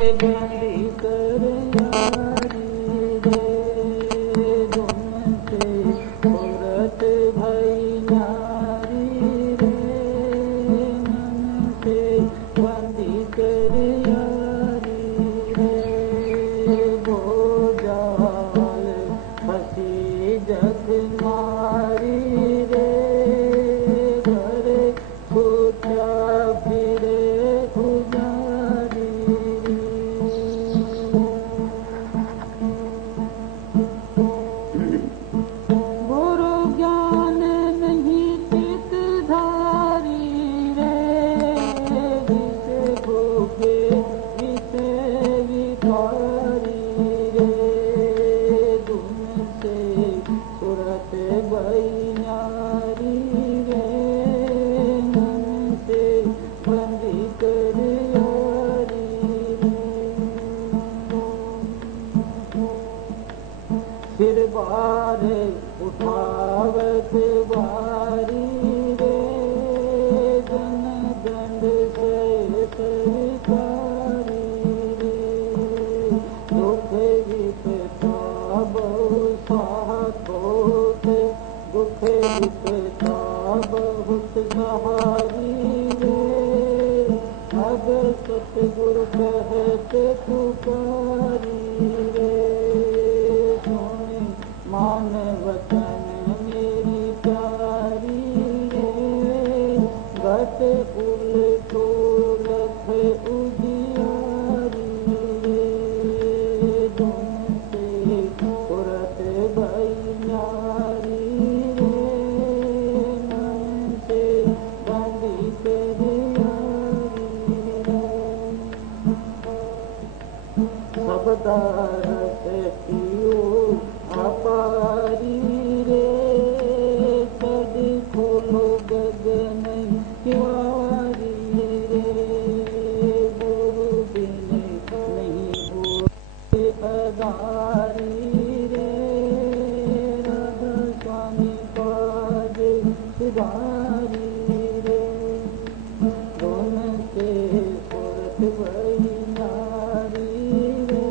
बंदी कर यारी रे धुन से सूरत भई नारी रे मन से बंदी कर यारी रे भोजाल फसी जग मारी रे घर छूटा फिरे गुजारी गुरु ज्ञान नहीं चित धारी रे विषे भूखे विषे विकारी रे धुन से सूरत भई नारी रे मन से बंदी कर यारी सिर बार उठावत बारी रे जन दंड से सरकारी रे दुख विपता बहु साथ होते दुख विपता बहुत सहारी रे अगर सतगुरु कहते पुकारी रे सोने मान वचन मेरी प्यारी रे गत कुल तो लख उजियारी रे धुन से सूरत भई नारी रे मन से बंदी कर यारी सबदार से पियो अपारी रे सद खोलो गगन किवारी रे गुरु बिन नहीं हो अदारी रे राधा स्वामी पाद सुधारी रे धुन से सूरत भई नारी रे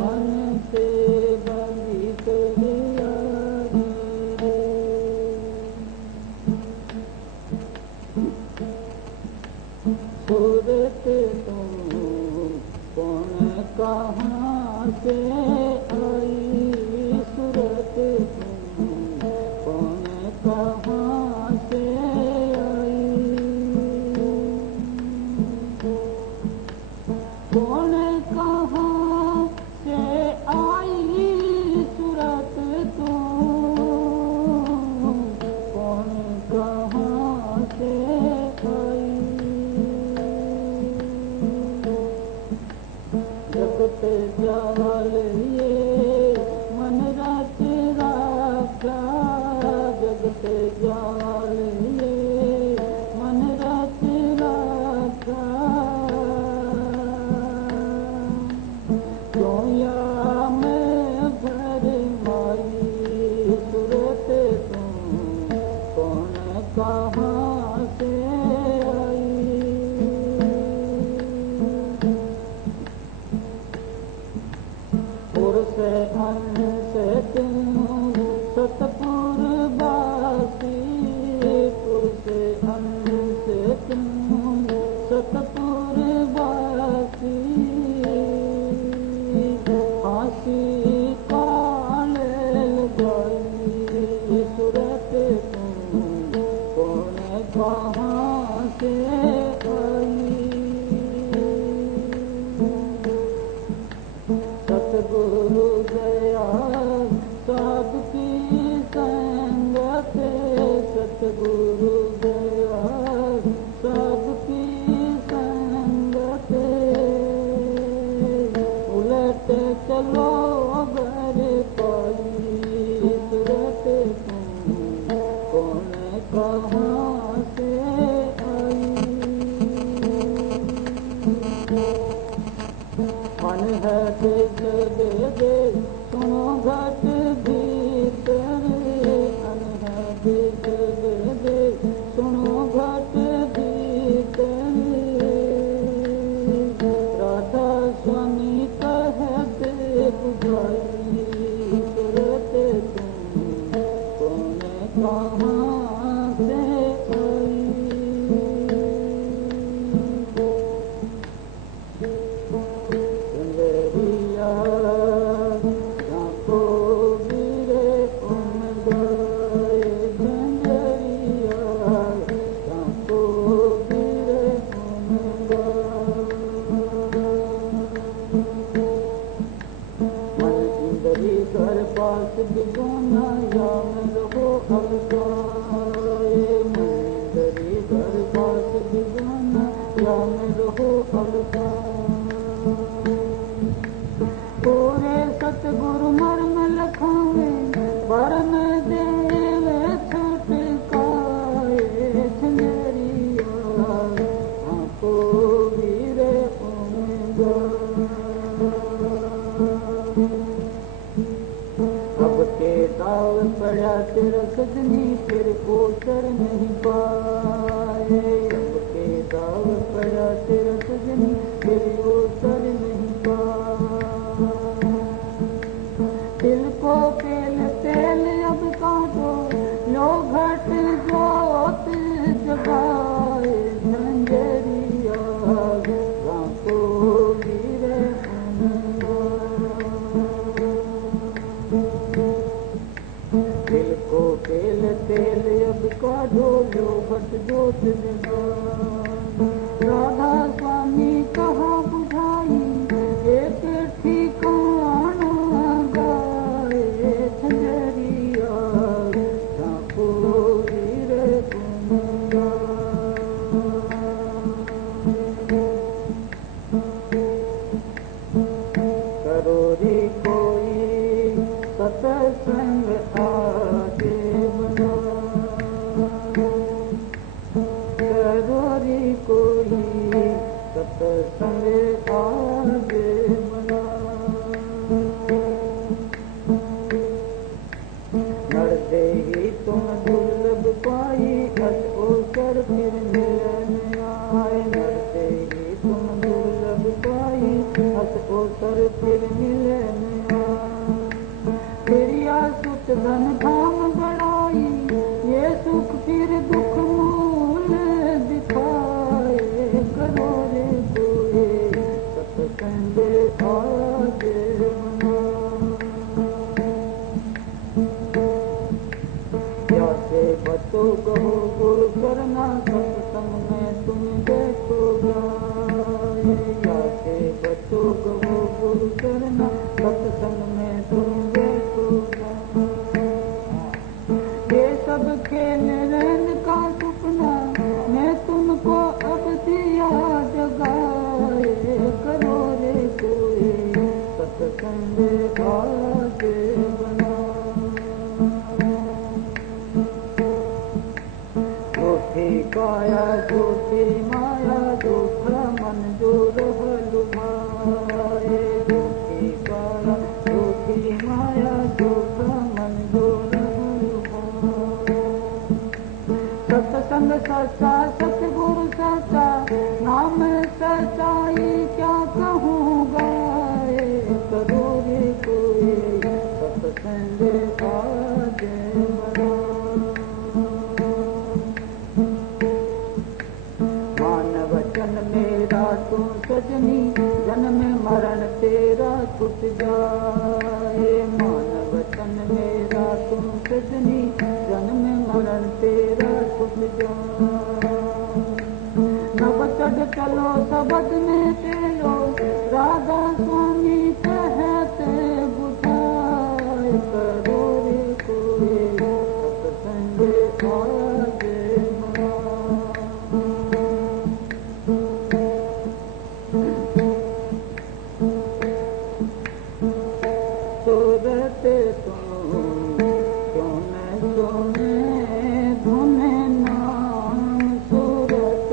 मन से बंदी कर यारी रे सूरत तुम कौन कहाँ से आई सूरत तुम कौन कहाँ से आई कौन कहाँ से आई सूरत तुम कौन कहाँ से आई जगत जाल ये मन रच राखा जगत जाल ये मन रच राखा क्यों या मैं भर माई सूरत तुम कौन कहाँ से आई पुरुष अन से तुम सतपुर बासी पुरुष अन से तुम सतपुर बासी फांसी काल लगाई सूरत तुम कौन कहाँ से आई सतगुरु दया सबकी संगत सतगुरु दया सबकी संगत उलट चलो घर पाई सूरत तुम कौन कहाँ से आई मन है दे दे सुनो घट भीतर मन है दे सुनो घट भीतर अलका पूरे सतगुरु मर्म लखावे परम देव छुटकाए झंझरिया को वीर अब के दाव पड़ा तेरा सजनी फिर ओसर नहीं पाए अब के दाव पड़ा तेरा सजनी फिर ओसर नहीं पाए दिल को पेल तेल अब काटो लो घट जोत जगाए झंझरिया को वीर दिल को पेल तेल अब काटो लो घट जोत जगाए राधा स्वामी कहा बुझाई एक ठिकाना गाए झंझरिया झांको वीर करो रे कोई सत्संग आगे बना करो रे कोई सत्संग आगे बना मरते ही तुम दुर्लभ पाई अस ओकर फिर मिलन आए मरते ही तुम दुर्लभ पाई अस ओकर फिर मिलन आए फिर या सुख धन धाम बढ़ाई ये सुख फिर दुख मूल दिखाए करो रे कोई सत्संग आगे बना से बतो कहो गुरु करना सत्संग में तुम देखोगा से बतो कहो गुरु करना सत्संग में तुम देखोगा ये सब खेल रैन का सपना मैं तुमको अब दिया जगाए करो रे कोई सत्संग आगे बना काया झूठी माया झूठा मन जो रह लुभाए झूठी काया झूठी माया झूठा मन जो रह लुभाए सत्संग सच्चा सतगुरु सच्चा नाम सच्चाई क्या कहूँगा करो रे कोई सत्संग आगे बढ़ा मेरा तू सजनी जन्म मरण तेरा छुट जाए मान वचन मेरा तू सजनी जन्म मरण तेरा छुट जाए नव चढ़ चलो सबद में तेलो राधा स्वामी कहते बुझाए करो रे कोई सत्संग आगे सूरत धुन नाम सूरत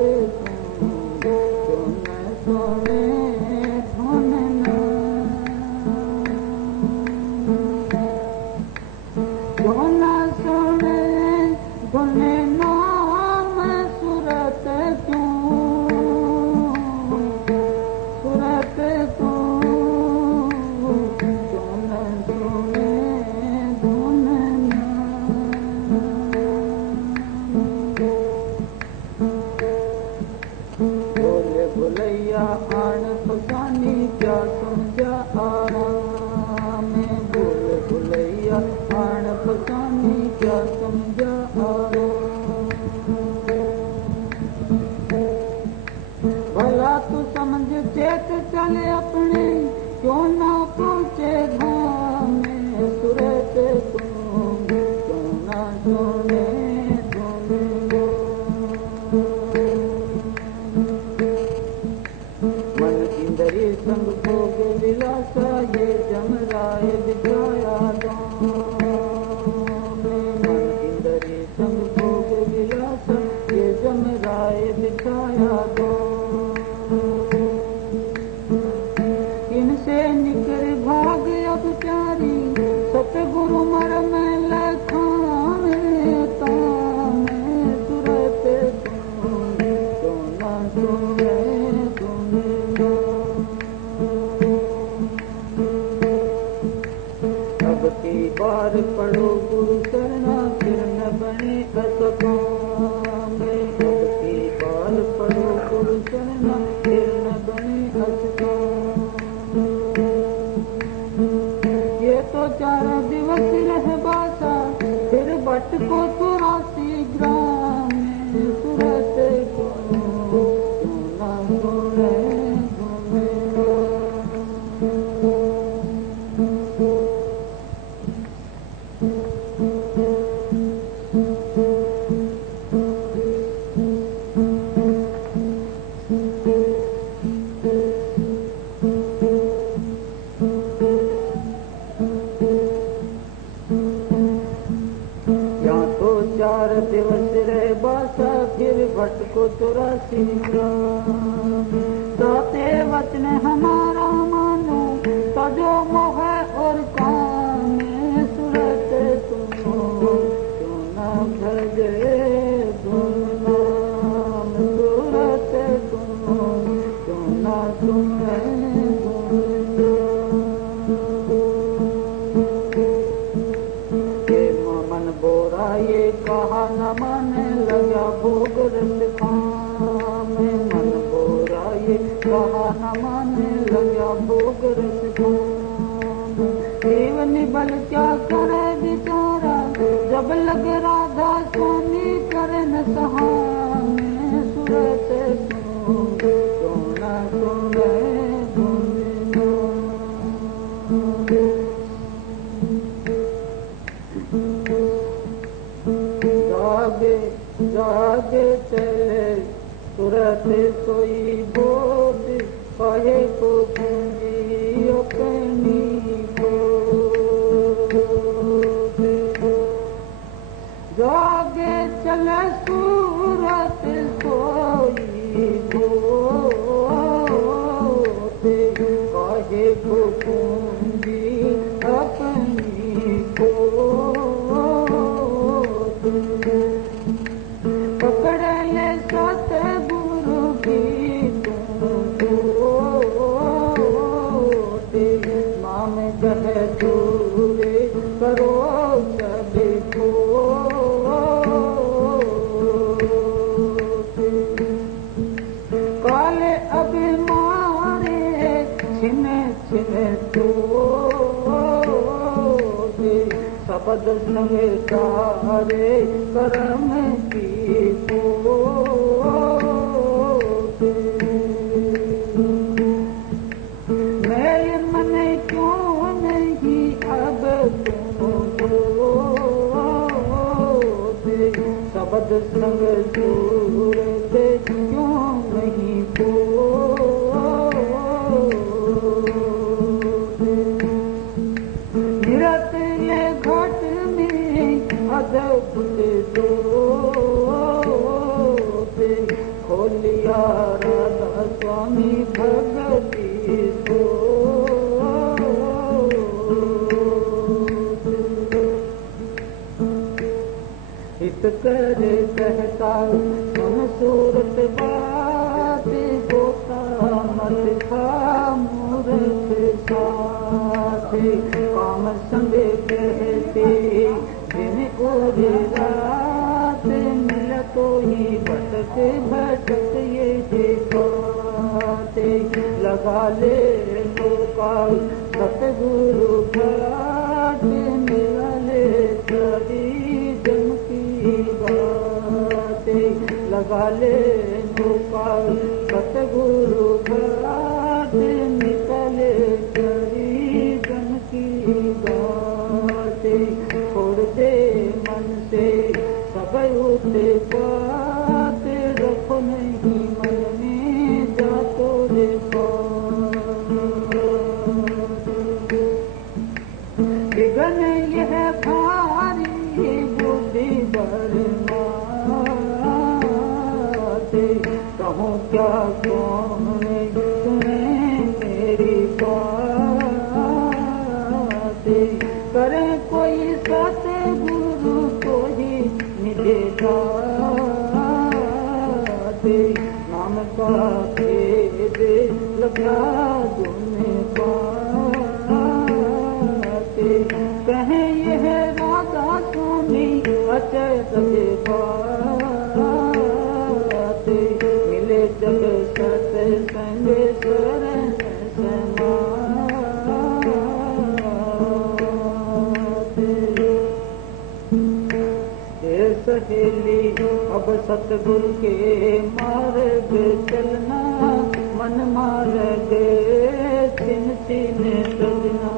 धुन नाम सूरत सूरत भुलैया आन फसानी क्या समझा आराम बोल भुलैया आन फसानी क्या समझा आराम भला तू समझ चेत चले अपने क्यों ना पहुँचे धाम में सूरत क्यों ना सोने संग भोग विलासा ये जमराय बिछाया दाम मन इंद्री संग भोग विलासा ये जमराय बिछाया दाम इनसे निकर भाग अब प्यारी सतगुरु मर में लखाने ताम सुरत तो न सुने अब की बार पढ़ो गुरु शरणा फिर न बने असकाम अब की बार पढ़ो गुरु शरणा फिर न बने असकाम ये तो 4 दिवस रह बासा फिर बट को 84 ग्राम सूरत को ना सुने दिवस रे बासा फिर भट को 84 ग्राम दाते वचन हमारा मानो तजो मोह और काम सूरत तुम क्यों न भजे तुम नाम सूरत तुम क्यों न सुने ये कहा न माने लगा भोग रस खाम मन बोरा ये कहा न माने लगा भोग रस खाम जीवन बल क्या करे बेचारा जब लगे राधा स्वामी करे न सहाम सूरत क्यों न सुने जागे चले तुरत सोई बोध कहे को पूंजी अपनी बोध जागे चले सूरत सोई बोध कहे को पूंजी अपनी बोध पकड़ ले सतगुरु की नाम कहे दूरे करो सभी को काले अभिमारे छिने छिने तो शब्द संग तारे कर्म की मेरे मन क्यों नहीं अब शब्द संग सूरत क्यों नहीं निरत ले घट में अद्भुत खोलिया राधा स्वामी भगती को इत करे कहता मन सूरत बात होता मत खा मूर्ख साथ काम संग कहते दिन और रात मिल तो ही भटक भटक ये दिखाते लगा ले तो काल सतगुरु घाट मिला ले सभी जम की बातें लगा ले तो काल सतगुरु घाट निकले सभी जम की बातें छोड़ दे मन से सब उठे बात रखो नहीं मन में जा तो रे यादों में बाते कहे यह राधा स्वामी अचरज बाते मिले जब सत्संग शरण समाते सहेली अब सतगुरु के मार्ग चलना मन मार्ग छिन छिन चलना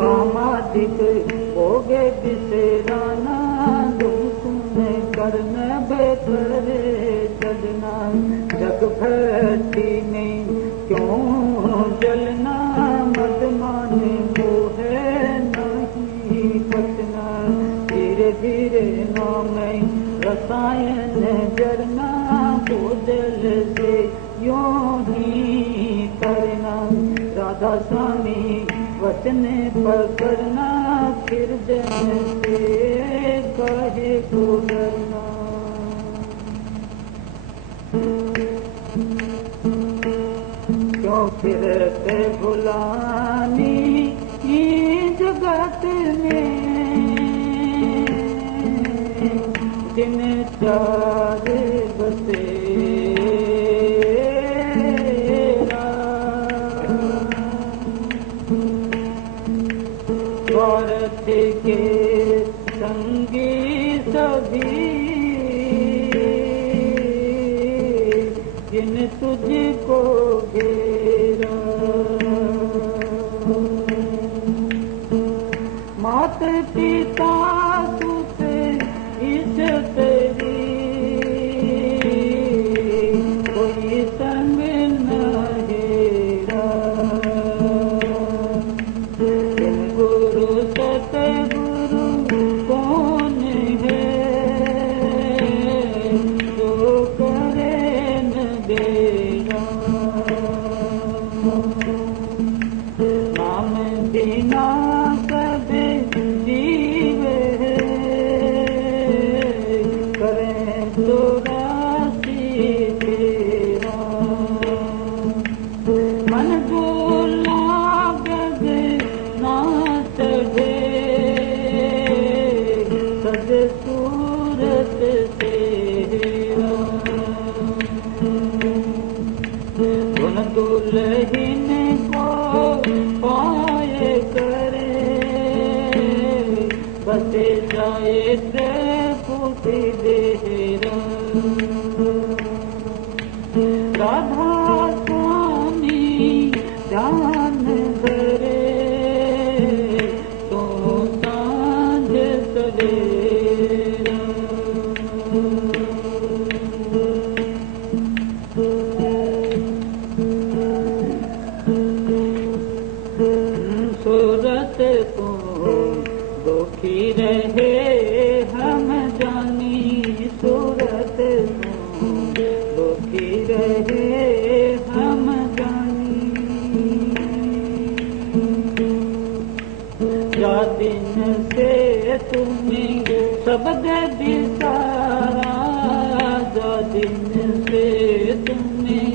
कामादिक भोगे बिसराना तुम करन बेकर चलना जग भट्टी में क्यों जलना मत माने मोहे नहीं पचना धीरे धीरे नाम रसायन जरना भोजल से यों ही करना राधा स्वामी वचन पकड़ना फिर जन से कहे को डरना क्यों फिरते भुलानी जगत में दिन चार बसे स्वार्थ के संगी सभी जिन तुझको घेरा मात पिता सुत इस तेरी कोई संग न हेरा गुरु सतगुरु कौन है जो करे न देगा नाम बिना सब जीवे करें तो राशि तेरा मन बोला गग ना चढ़े सज सूरत तेरा उन दुल्हन को पाए करे बसे जाए त्रिपुटी देरा राधा स्वामी ध्यान धरे तो सांझ सवेरा सूरत को दुखी रहे हम जानी सूरत को दुखी रहे हम जानी या दिन से तुम्हें शब्द बिसारा जा दिन से तुम्हें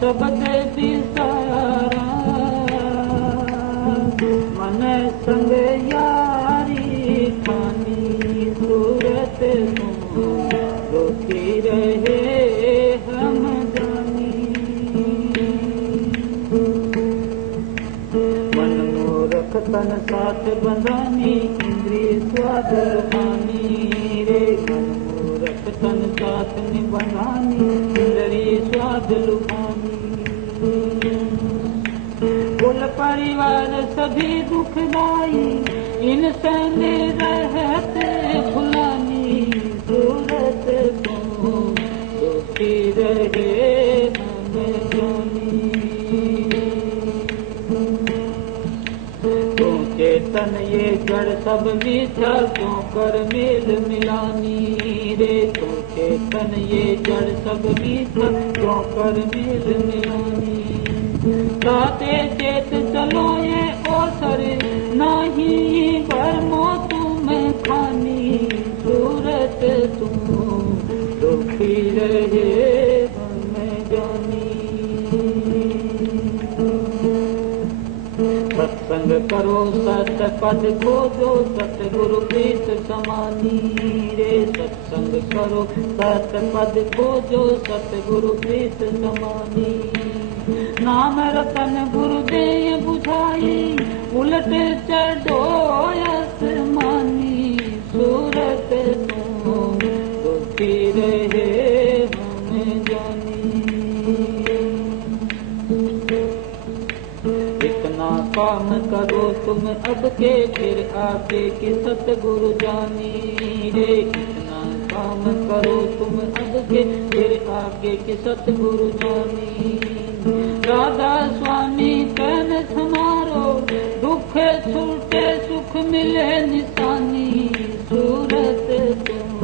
शब्द बिसारा मन संग यारी खानी सूरत दुखी रहे हम जानी मन मूरख तन साथ बंधानी इंद्रिय स्वाद हानि रे मन मूरख तन साथ निबंधानी इंद्रिय स्वाद लुभानी कुल परिवार सभी दुखदाई इनसे रहते फुलानी सूरत को दुखी रहे हम जानी तो चेतन ये जड़ सब मिथ्या क्यों कर मेल मिलानी रे तो चेतन ये जड़ सब मिथ्या क्यों कर मेल मिलानी गाते चेत चलो ये ओसर नहीं बरमो तुम्हें खानी सूरत तुम दुखी रहे हमें सत्संग करो सत पद खोजो सतगुरु प्रीत समानी रे। सत्संग करो सत पद खोजो सतगुरु प्रीत समानी। नाम रतन गुरु दे बुझाई उलट चढ़ो आसमानी। सूरत तू दुखी रहे हम जानी। इतना काम करो तुम अब के फिर आगे कि सतगुरु जानी रे। इतना काम करो तुम अब के फिर आगे कि सतगुरु जानी। राधा स्वामी तन समारो दुख छूटे सुख मिले निशानी। सूरत तुम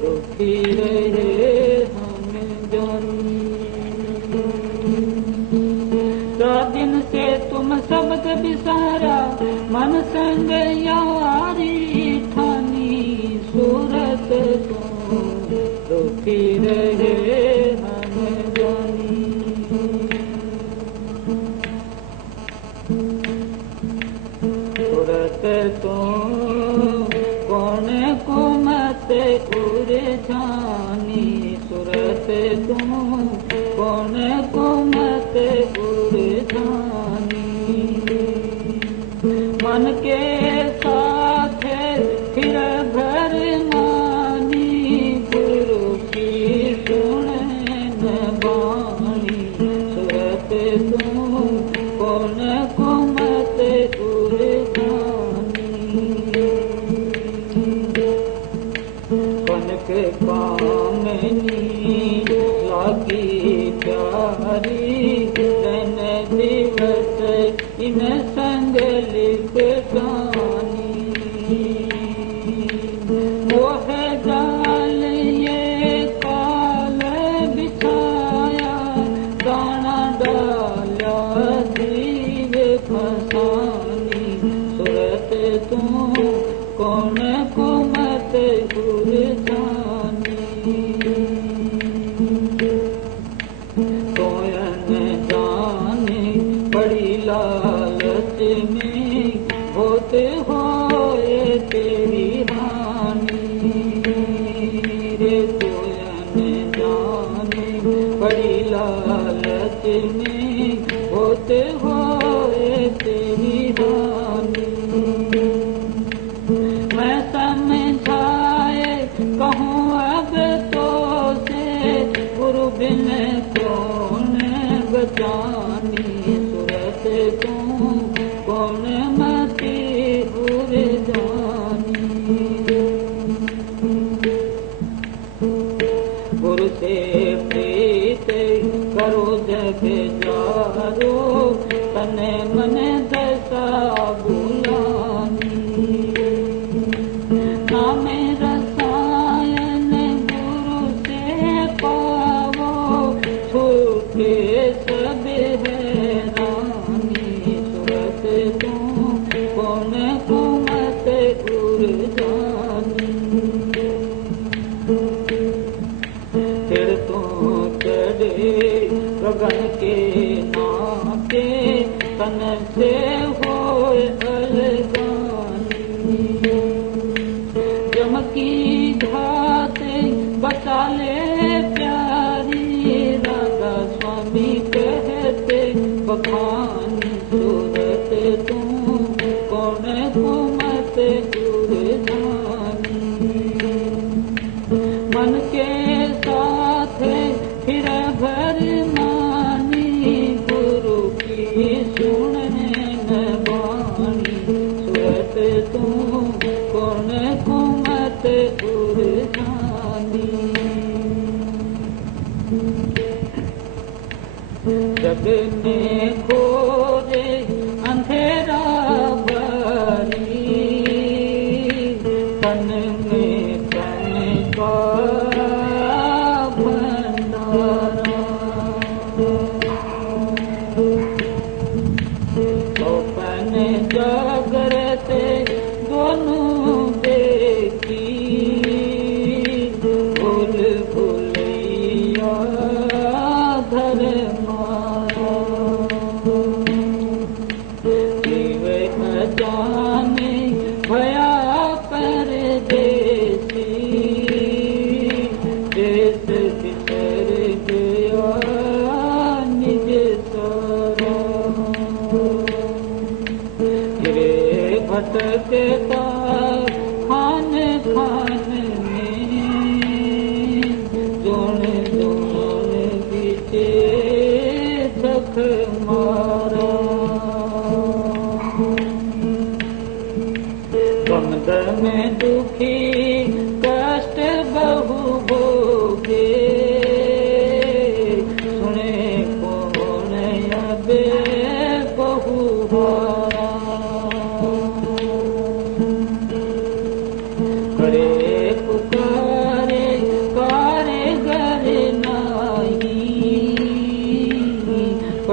दुखी रहे हम जानी। दिन से तुम शब्द बिसारा मन संग यारी ठानी। सूरत तुम दुखी रहे हम जानी। सूरत तुम कौन कुमत उरे जानी। सूरत तुम कौन कुमत उरे जानी। मन के साथ फिर घर मानी। गुरु की सुन बानी। सूरत तुम कौन कुमत उरे जानी। कनक कामनी लागी प्यारी दिन दिवस इन संग लिख गानी। मोह जाल ये काल बिछाया दाना डाला जीव फसानी। सूरत तुम कौन कुमत गुर जानी। सोयन जाने बड़ी लालच में होते होए तेरी हानि रे। सोयन जाने बड़ी लालच में होते होए तेरी हानि। मैं समझाए कहूँ अब तो से गुरु बिन कौन बचानी। सूरत तुम कौन मति उर जानी। गुरु से प्रीत करो जग जारो तन मन दशा बुलानी। नाम रसायन गुरु से पावो छूटे सब हैरानी। सूरत तुम कौन कुमत उर जानी। फिर तो चढ़े गगन के नाके तन से हो अलगानी। चमकी घात बचा ले प्यारी राधा स्वामी कहते बखानी। सूरत तुम कौन कुमत उर जानी। मन के साथ फिर भर मानी। गुरु की सुन बानी। सूरत तुम कौन कुमत उर जानी। जग में खोजे अंधेरा भरी तन में तन का भंडारा। स्वप्न जागृत दोनों देखी भूल भूलैया घर मारा।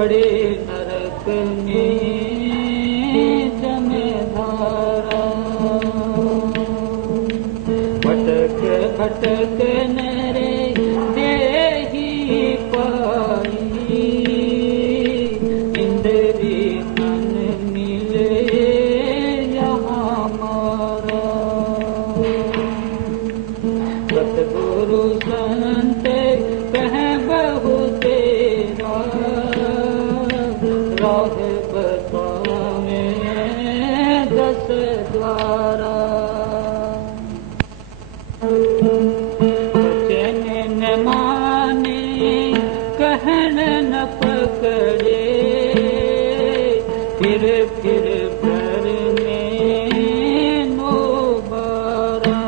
पड़े नरक में जमे धारा। भटक भटक नरे देही पाई, इंद्री मन मिले यहाँ मारा। सतगुरु संत कह बहु तेरा, राह बतावे 10 द्वारा। वचन न माने कहन न पकड़े, फिर भर में नो बारा।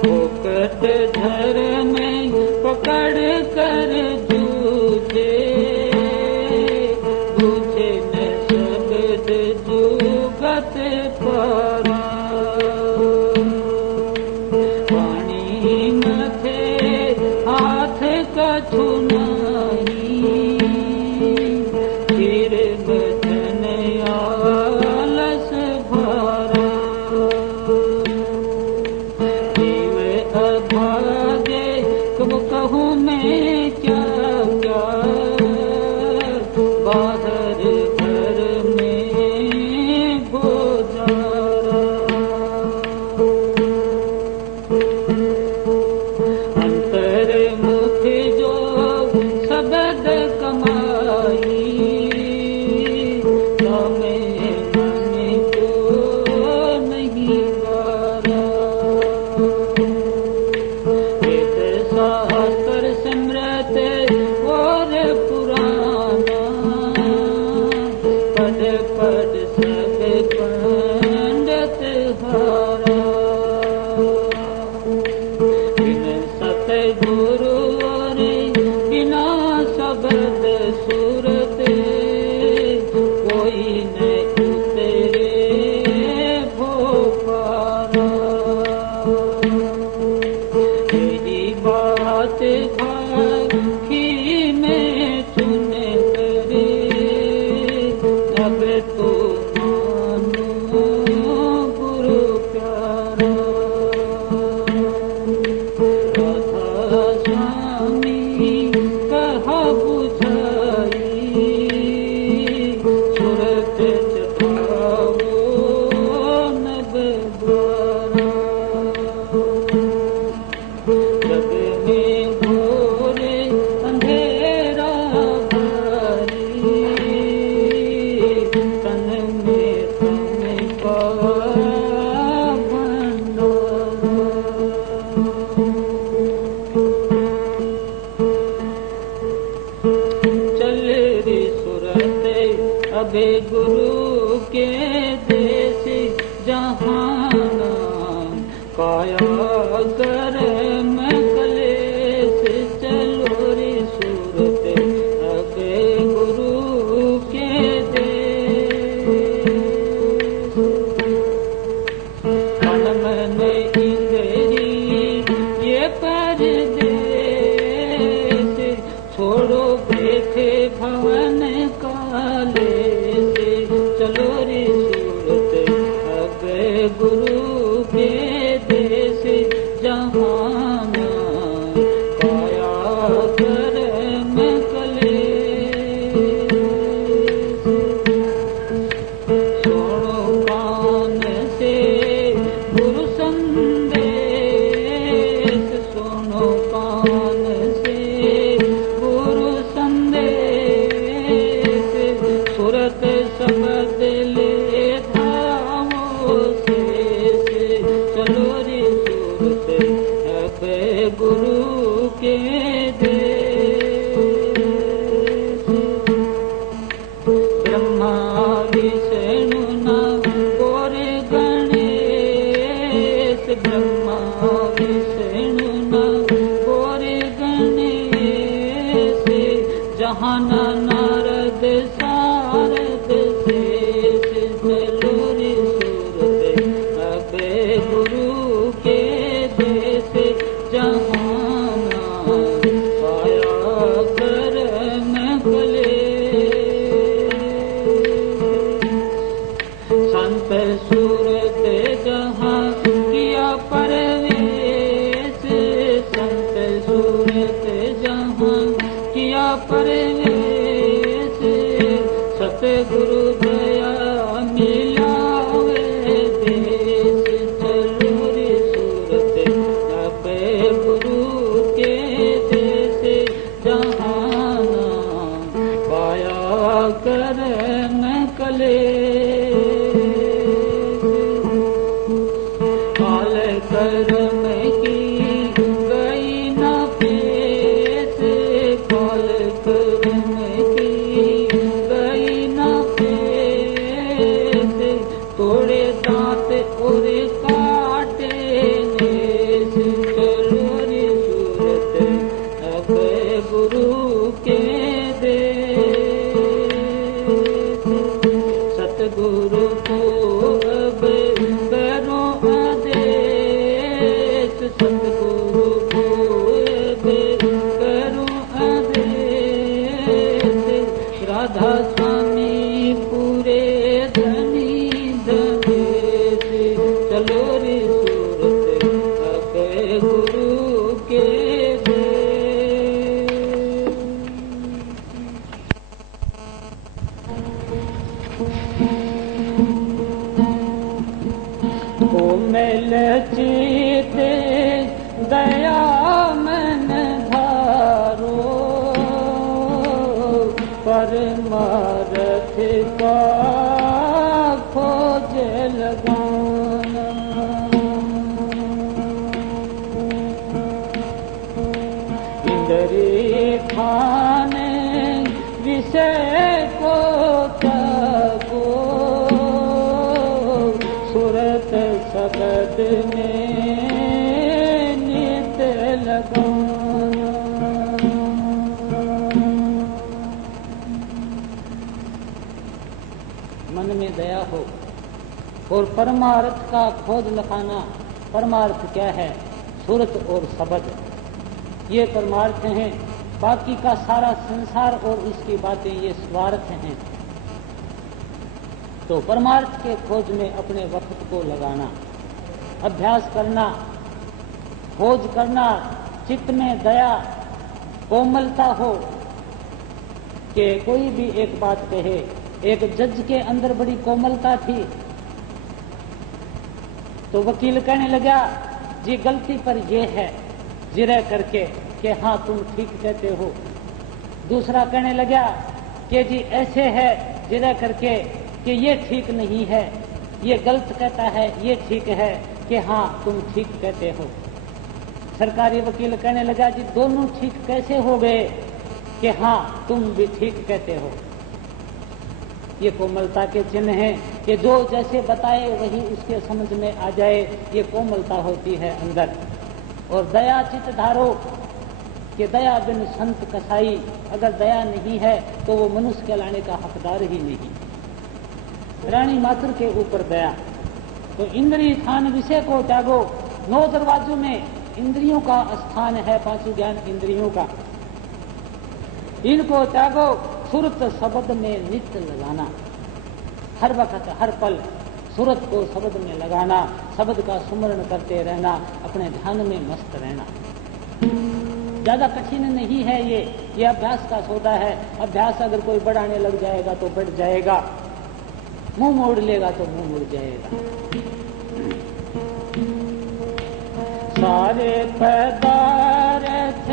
फोकट धर में पकड़ कर जूझे, बूझे न शब्द जुगत पारा। पानी मथे हाथ कछु नहीं, फिर बचन आलस भरा। जीव अभागे कब कहूँ मैं क्या क्या, बाहर घर में गुजारा। अंतर्मुख जो शब्द कमाई, तमें मन को नहीं गारा। वेद शास्त्र समृत और पुराना, पद पद सब पंडित हारा। बिन सतगुरु और बिना शब्द सूरत, कोई न उतरे भोपारा। यही बात आँखी में सुन करे, अब तो मानो गुरु प्यारा। राधा स्वामी कहा बुझाई, सुरत जगाओ नव द्वारा। जग में घोर अंधेरा भारी, तन में तम का भंडारा। चल रे सुरत अबे गुरु के देश, जहाँ नाम काया कर्म कलेश। चलो रे सूरत अबे गुरु के देश, मन मन इंद्री ये परदेश। छोड़ो देखे भवन काले से, चलो रे सूरत अबे गुरु के देश, जहाँ काया कर्म कलेश। सुनो कान से गुरु संदेश, सुनो कान से गुरु संदेश। सुरत शब्द ले धामो शेष, चलो रे सूरत अबे गुरु के देश। ब्रह्मा विष्णु नाम गौर गणेश, ब्रह्मा विष्णु नाम गौर गणेश। जहाँ नारद सारद शेष, चलो रे सूरत अबे गुरु के देश, जहाँ काया कर्म परवेश सतगुरु दया मिलावे देश चलो रे सूरत अपे गुरु के देश जहाना पाया करम कले काल करम की गई न पेश काल करम की गई न पेश तोड़े दांत और काटे नेश चलो रे सूरत अब गुरु के देश सतगुरु को अब करो आदेश सतगुरु को अब करो आदेश राधा स्वामी पूरे धनी धनेश चलो रे सूरत अब गुरु के कोमल चिते दया मन धारो परमार्थ का खोज लगाना इंद्री खाने विषय को त्यागो सूरत शब्द में नित लगाना मन में दया हो और परमार्थ का खोज लगाना। परमार्थ क्या है? सूरत और शब्द, ये परमार्थ हैं। बाकी का सारा संसार और इसकी बातें ये स्वार्थ हैं। तो परमार्थ के खोज में अपने वक्त को लगाना, अभ्यास करना, खोज करना, चित्त में दया कोमलता हो कि कोई भी एक बात कहे। एक जज के अंदर बड़ी कोमलता थी तो वकील कहने लगा जी गलती पर ये है, जिरह करके कि हाँ तुम ठीक कहते हो। दूसरा कहने लगा कि जी ऐसे है, जिरह करके कि ये ठीक नहीं है, ये गलत कहता है, ये ठीक है कि हाँ तुम ठीक कहते हो। सरकारी वकील कहने लगा जी दोनों ठीक कैसे हो गए कि हाँ तुम भी ठीक कहते हो। ये कोमलता के चिन्ह हैं कि जो जैसे बताए वही उसके समझ में आ जाए, ये कोमलता होती है अंदर। और दया चित धारो कि दया बिन संत कसाई, अगर दया नहीं है तो वो मनुष्य कहलाने का हकदार ही नहीं। रानी माथुर के ऊपर दया। तो इंद्रिय स्थान विषय को त्यागो। 9 दरवाजों में इंद्रियों का स्थान है, 5 ज्ञान इंद्रियों का, इनको त्यागो। सुरत शब्द में नित्य लगाना, हर वक्त हर पल सुरत को शब्द में लगाना, शब्द का सुमरण करते रहना, अपने ध्यान में मस्त रहना। ज्यादा कठिन नहीं है ये अभ्यास का सौदा है। अभ्यास अगर कोई बढ़ाने लग जाएगा तो बढ़ जाएगा, मुंह मोड़ लेगा तो मुंह मुड़ जाएगा। सारे पदार्थ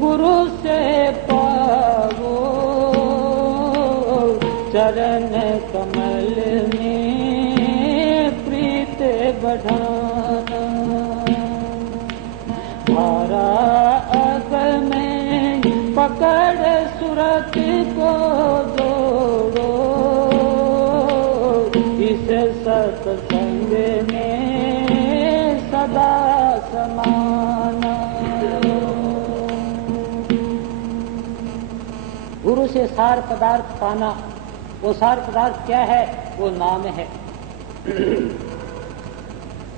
गुरु से पावो, चरण कमल में प्रीत बढ़ाना। धारा अगर में पकड़ सुरत को जोड़ो, इस सत्संग में सदा समाना। गुरु से सार पदार्थ पाना। वो सार पदार्थ क्या है? वो नाम है।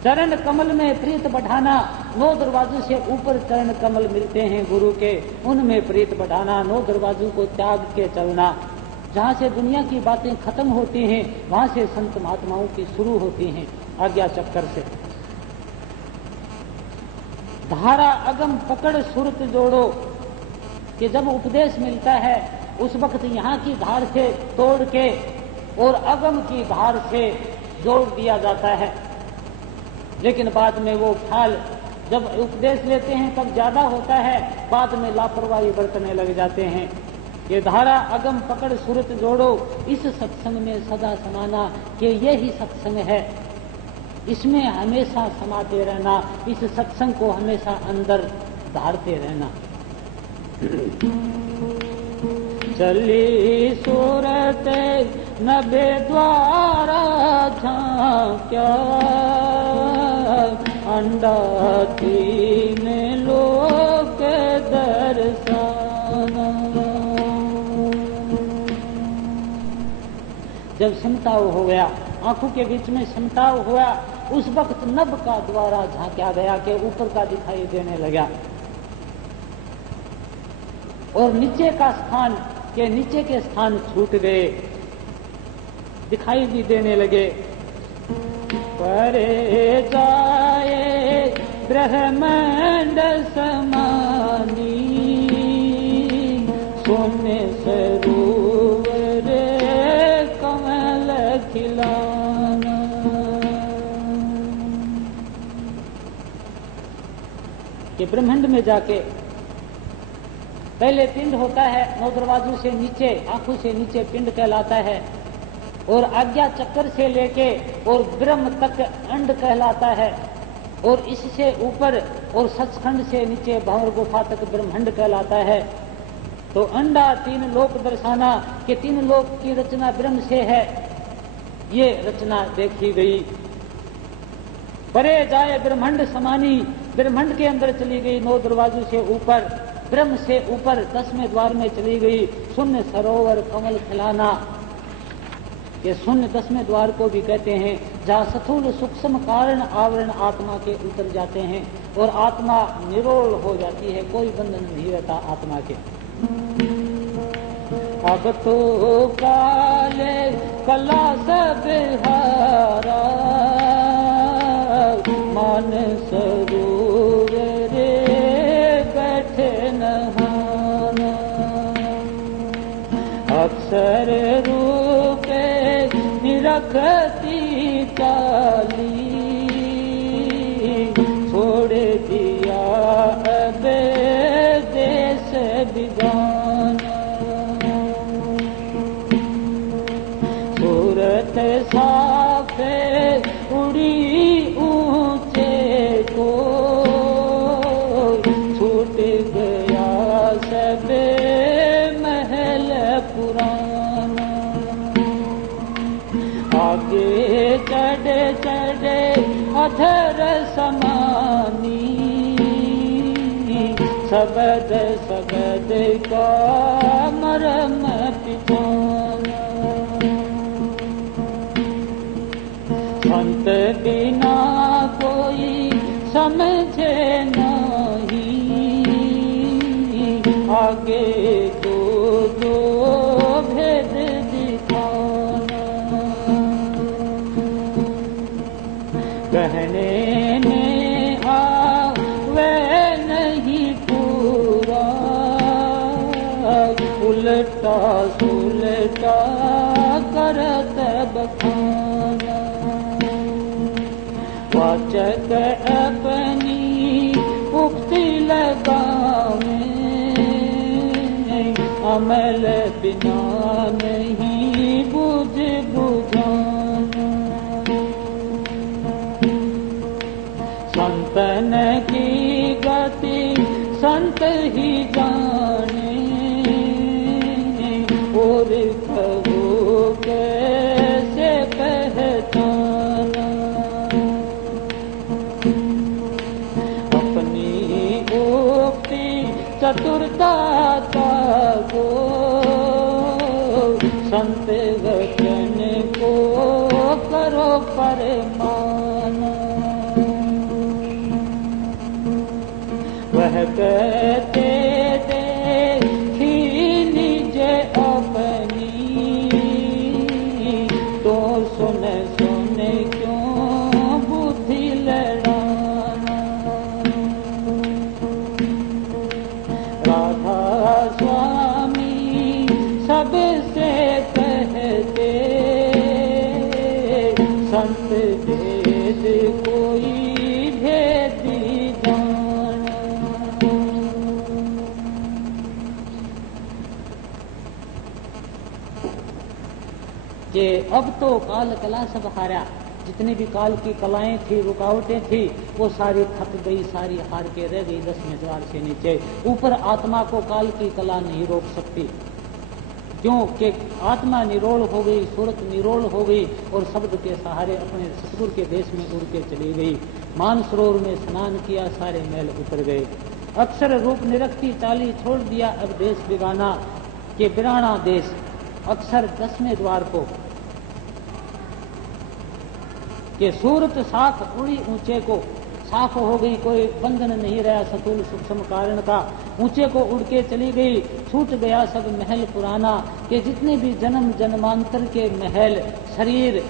चरण कमल में प्रीत बढ़ाना। 9 दरवाजों से ऊपर चरण कमल मिलते हैं गुरु के, उनमें प्रीत बढ़ाना। 9 दरवाजों को त्याग के चलना। जहाँ से दुनिया की बातें खत्म होती हैं वहाँ से संत महात्माओं की शुरू होती हैं, आज्ञा चक्कर से। धारा अगम पकड़ सुरत जोड़ो। कि जब उपदेश मिलता है उस वक्त यहाँ की धार से तोड़ के और अगम की धार से जोड़ दिया जाता है, लेकिन बाद में वो ख्याल जब उपदेश लेते हैं तब ज्यादा होता है, बाद में लापरवाही बरतने लग जाते हैं। ये धारा अगम पकड़ सूरत जोड़ो, इस सत्संग में सदा समाना, कि ये ही सत्संग है, इसमें हमेशा समाते रहना, इस सत्संग को हमेशा अंदर धारते रहना। चली सूरत नबे द्वारा झांक्या, अंडा तीन लोक दर्शना। जब समताव हो गया, आंखों के बीच में समताव हुआ, उस वक्त नभ का द्वारा झांका गया कि ऊपर का दिखाई देने लगा, और नीचे का स्थान के नीचे के स्थान छूट गए, दिखाई भी देने लगे। परे जाए ब्रह्मांड समानी, सोने सरोवर कमल खिलाना। कि ब्रह्मांड में जाके पहले पिंड होता है, 9 दरवाजों से नीचे, आंखों से नीचे पिंड कहलाता है, और आज्ञा चक्कर से लेके और ब्रह्म तक अंड कहलाता है, और इससे ऊपर और सचखंड से नीचे भंवर गुफा तक ब्रह्मांड कहलाता है। तो अंडा तीन लोक दर्शाना, कि 3 लोक की रचना ब्रह्म से है, ये रचना देखी गई। परे जाए ब्रह्मांड समानी, ब्रह्मांड के अंदर चली गई, 9 दरवाजों से ऊपर, ब्रह्म से ऊपर 10वें द्वार में चली गई। शून्य सरोवर कमल खिलाना, ये शून्य 10वें द्वार को भी कहते हैं, जहाँ स्थूल सूक्ष्म कारण आवरण आत्मा के उतर जाते हैं और आत्मा निरोल हो जाती है, कोई बंधन नहीं रहता आत्मा के। अब तो काले कला सब हारा, मान सरोवर बैठे नहाना। अक्षर रूपे निरखती चाली, छोड़ दिया अब देश बिगाना। सूरत साफे उड़ी ऊंचे को, छूट गया सब महल पुराना। आगे चढ़े चढ़े अधर समानी, सबद सबद का मरम पिछाना। संत बिना कोई समझे नहीं, आगे तो दो भेद दिखाना। कहने में आवे नहीं पूरा, उल्टा सुलटा करत बखाना। वाचक अपनी उक्ति लगावे, अमल बिना नहीं बुझ बुझाना। संतन की गति संत ही जाने, और कहो कैसे पहचाना। अपनी उक्ति चतुरता को, संत वचन को करो परमाना। वह कहते देखी निज अपनी, तो सुन सुन क्यों बुद्धि लड़ाना। राधा कि अब तो काल कला सब हारा, जितनी भी काल की कलाएं थी, रुकावटें थी, वो सारी थक गई, सारी हार के रह गई 10वें द्वार से नीचे। ऊपर आत्मा को काल की कला नहीं रोक सकती, क्योंकि आत्मा निरोल हो गई, सूरत निरोल हो गई और शब्द के सहारे अपने सतगुरु के देश में उड़ के चली गई। मानसरोवर में स्नान किया, सारे मैल उतर गए। अक्षर रूप निरक्ति चाली छोड़ दिया, अब देश बिगाना के बिराना देश। अक्षर 10वें द्वार को कि सूरत साख उड़ी ऊंचे को, साफ हो गई, कोई बंधन नहीं रहा सतुल सूक्ष्म कारण का, ऊंचे को उड़ के चली गई। छूट गया सब महल पुराना, कि जितने भी जन्म जन्मांतर के महल शरीर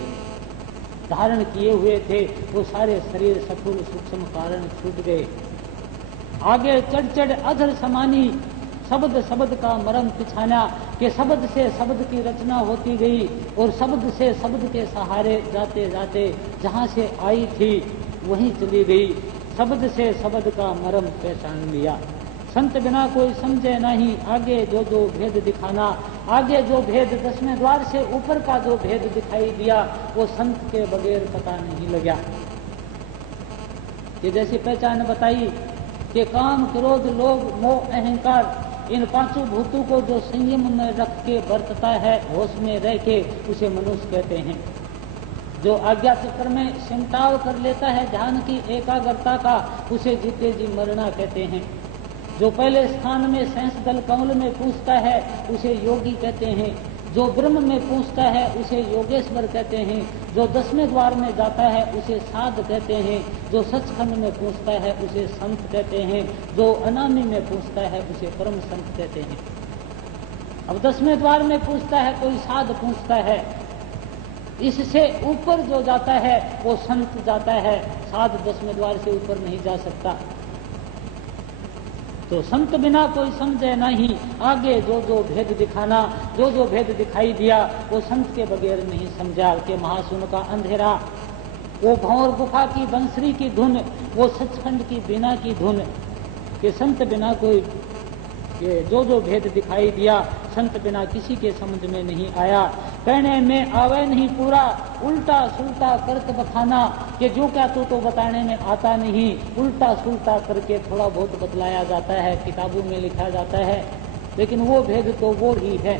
धारण किए हुए थे, वो सारे शरीर सतुल सूक्ष्म कारण छूट गए। आगे चढ़ चढ़ अधर समानी, शब्द शब्द का मरम पिछाना, कि शब्द से शब्द की रचना होती गई और शब्द से शब्द के सहारे जाते जाते जहां से आई थी वहीं चली गई। शब्द से शब्द का मरम पहचान लिया। संत बिना कोई समझे नहीं, आगे जो जो भेद दिखाना। आगे जो भेद 10वें द्वार से ऊपर का जो भेद दिखाई दिया, वो संत के बगैर पता नहीं लगा। कि जैसी पहचान बताई कि काम, क्रोध, लोभ, मोह, अहंकार, इन पांचों भूतों को जो संयम में रख के बरतता है, होश में रह के, उसे मनुष्य कहते हैं। जो आज्ञा चक्र में सिमटाव कर लेता है ध्यान की एकाग्रता का, उसे जीते जी मरना कहते हैं। जो पहले स्थान में सहस दल कमल में पूछता है, उसे योगी कहते हैं। जो ब्रह्म में पूछता है, उसे योगेश्वर कहते हैं। जो 10वें द्वार में जाता है, उसे साध कहते हैं। जो सचखंड में पूछता है, उसे संत कहते हैं। जो अनामी में पूछता है, उसे परम संत कहते हैं। अब 10वें द्वार में पूछता है, कोई साध पूछता है। इससे ऊपर जो जाता है वो संत जाता है, साध 10वें द्वार से ऊपर नहीं जा सकता। तो संत बिना कोई समझे नहीं, आगे जो जो भेद दिखाना, जो जो भेद दिखाई दिया वो संत के बगैर नहीं समझा। कि महाशून्य का अंधेरा, वो भंवर गुफा की बंसरी की धुन, वो सचखंड की बीना की धुन। कि संत बिना कोई, जो जो भेद दिखाई दिया संत बिना किसी के समझ में नहीं आया। कहने में आवे नहीं पूरा, उल्टा सुल्टा करके बखाना। कि जो क्या तो बताने में आता नहीं, उल्टा सुल्टा करके थोड़ा बहुत बतलाया जाता है, किताबों में लिखा जाता है, लेकिन वो भेद तो वो ही है।